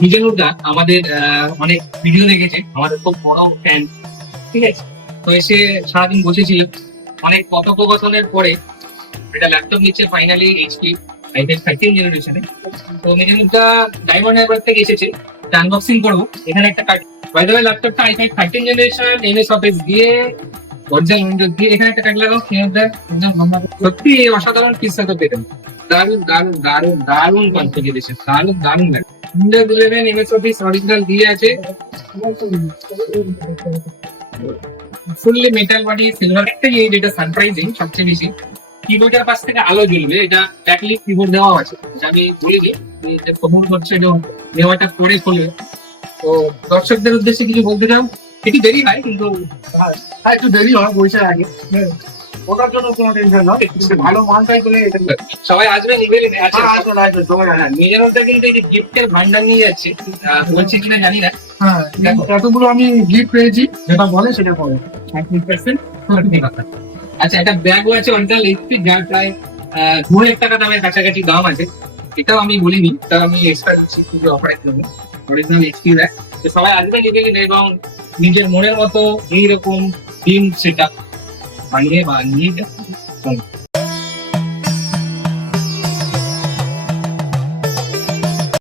মিজানুরদা আমাদের অনেক ভিডিও দেখেছে, আমাদের খুব বড় ফ্যান। ঠিক আছে, তো এসে সারাদিন বসেছিলাম, অনেক কথোপকথনের পরে এটা ল্যাপটপ নিচ্ছে ফাইনালি এইচপি i5 13 জেনারেশনে। তো মিজানুরদা ডায়মন্ড হারবার থেকে এসেছে, আনবক্সিং করবো। এখানে একটা কার্ড, বাই দ্য ওয়ে ল্যাপটপটা i5 13 জেনারেশন, এমএস অফিস দিয়ে, অরিজিনাল উইন্ডোজ দিয়ে। এখানে একটা কার্ড লাগাও, সত্যি অসাধারণ পিসটা তো পেতেন। দারুণ দারুণ দারুণ দারুণ কনফিগারেশন, দারুণ দারুণ লাগে। উইন্ডোজ 11 এমএস অফিস অরিজিনাল দিয়ে আছে, ফুললি মেটাল বডি, সিলভার। একটা জিনিস যেটা সারপ্রাইজিং সবচেয়ে বেশি, কিবোর্ডের পাশ থেকে আলো জ্বলবে। এটা ব্যাকলিট কিবোর্ড দেওয়া আছে, যা আমি বলিনি যে ফোন করছে যে নেওয়াটা পরে খুলবে। তো দর্শকদের উদ্দেশ্যে কিছু বলতে চাও? একটু দেরি হয় কিন্তু, একটু দেরি হয় পয়সার আগে, ওটার জন্য কোনো টেনশন নয়। ভালো মালটাই বলে সবাই আসবে নিবে। আচ্ছা, সবাই নিজের মধ্যে কিন্তু এই যে গিফটের ভান্ডার নিয়ে যাচ্ছে, বলছি কিনা জানি না। হ্যাঁ, এতগুলো আমি গিফট পেয়েছি, যেটা বলে সেটা করে। 30% সত্যি কথা। আচ্ছা, একটা ব্যাগও আছে অরিজিনাল এইচপি, যার প্রায় 2,000 টাকা দামের কাছাকাছি দাম আছে। এটাও আমি বলিনি, তাও আমি এক্সট্রা দিচ্ছি খুবই অফারের জন্য। অরিজিনাল এইচপি ব্যাগ, তো সবাই আসবে নিবে কিনে এবং নিজের মনের মতো এইরকম টিম সেট আপ বানিয়ে বা নিয়ে